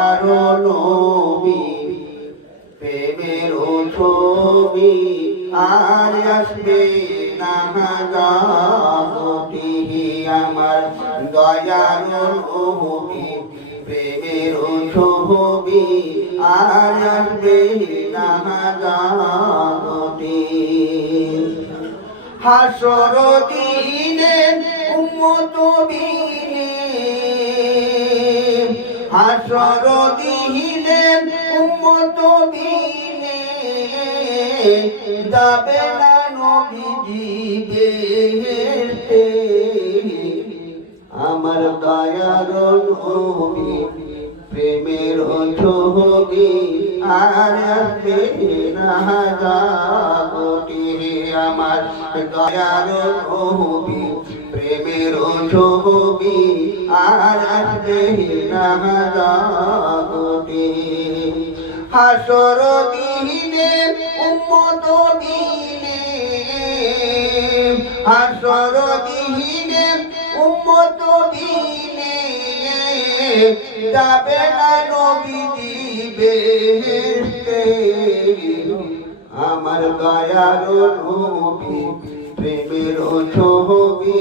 আরও নবী, প্রেমের ছবি আর আসবে না আমার দয়ার নবী, প্রেমের ছবি আর আসবে না হাসর দিনে উম্মত বিনে হাসর দিনে উম্মত বিনে যাবে না নবীজি বেহেশতে আমার দয়ার নবী, প্রেমের ছবি আর আসবে না জাগতি আমার দয়ার নবী প্রেমের ছবি, আর আসবে হাসর দিনে উম্মত দিনে, হাসর দিনে উম্মত দিনে, যাবে না নবীজি বেহেশতে আমার দয়ার নবী, প্রেমের ছবি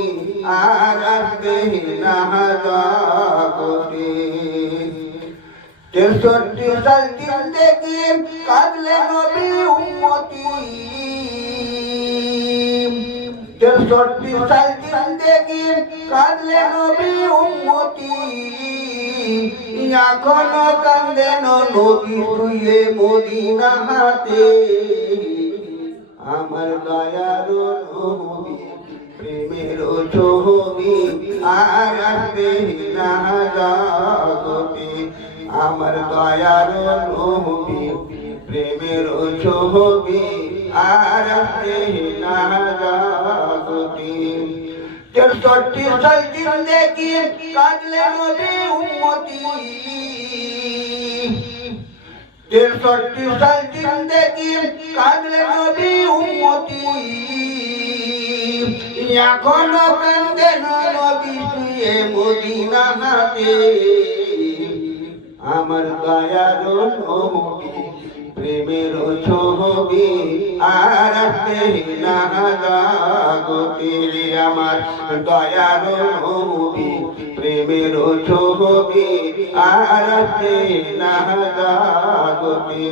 আর আসবে না জাগতে। তেষট্টি সাল দিন দেখি কাঁদলে নবী উম্মতি। তেষট্টি সাল দিন দেখি কাঁদলে নবী উম্মতি। এখনও কান্দেন নবী শুয়ে মদিনা হাতে। আমার দয়ার নবী প্রেমের ছবি আর আসবে না জাগতে। আমার দয়ার নবী প্রেমের ছবি আর আসবে না জাগতে। তেষট্টি সাল দিন দেখি কাঁদলে নবী উম্মতি। তেষট্টি সাল দিন দেখি কাঁদলে নবী উম্মতি। এখনও কান্দে না শুয়ে মদিনা হাতে। আমার দয়ার নবী প্রেমের ছবি আর না জাগতে আমার দয়ার নবী। প্রেমের ছবি আর না জাগতে